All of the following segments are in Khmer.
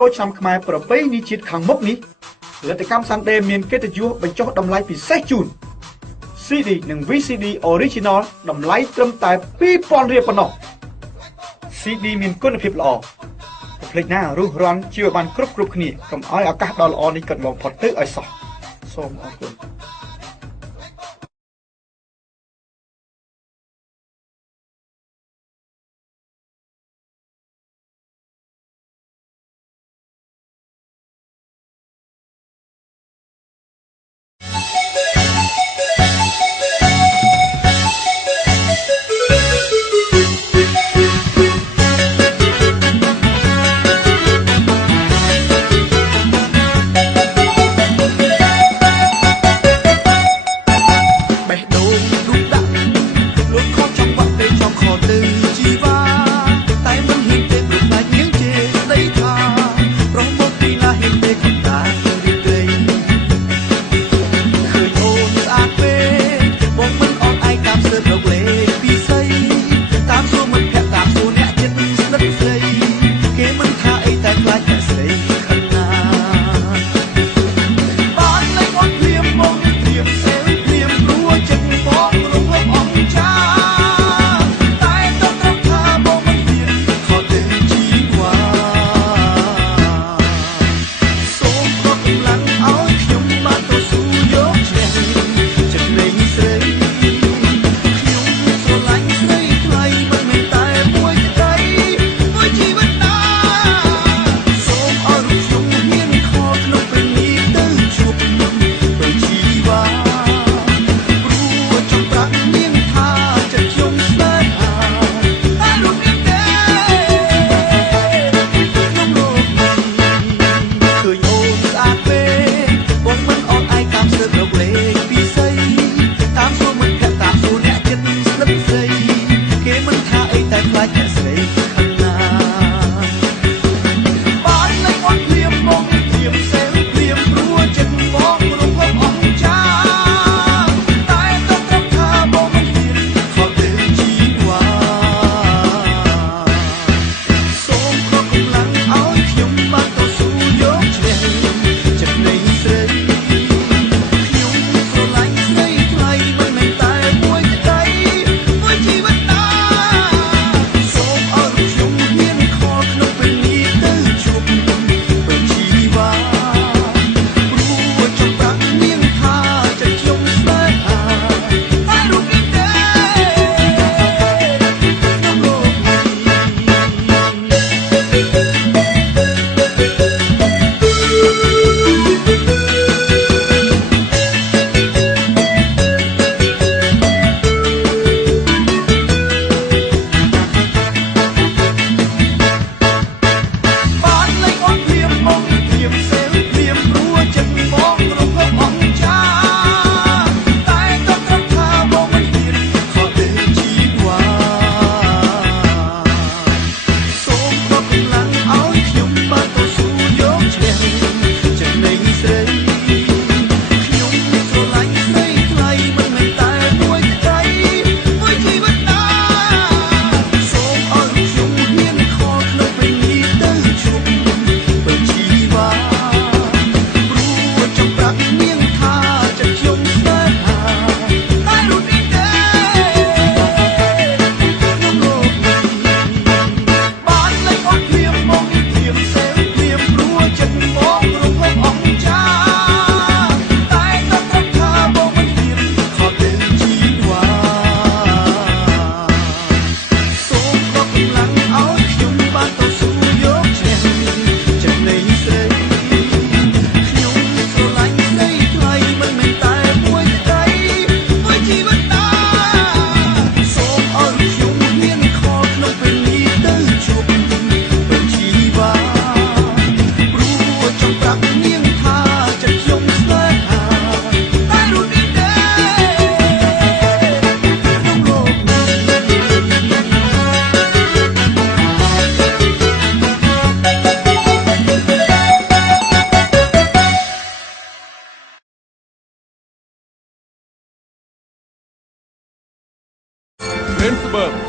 ចូលឆ្នាំខ្មែរប្រពៃណីជាតិខាងមុខនេះផលិតកម្ម Sunday មានកិត្តិយសបញ្ចុះតម្លៃពិសេសជូន CD និង VCD Original តម្លៃត្រឹមតែ 2,000 រៀលប៉ុណ្ណោះ CD មានគុណភាពល្អកុំភ្លេចណារុះរាន់ជាបានគ្រប់គ្នាកុំឲ្យឱកាសដ៏ល្អនេះកាត់បងផុតទៅឲ្យសោះសូមអរគុណ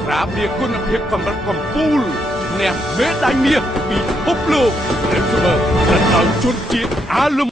ស្រាបៀរគុណភាពកម្រិតកំពូល ឈ្នះមេដាយមាសពីពិភពលោក Transformer ដណ្ដើមជនជាតិអាល្លឺ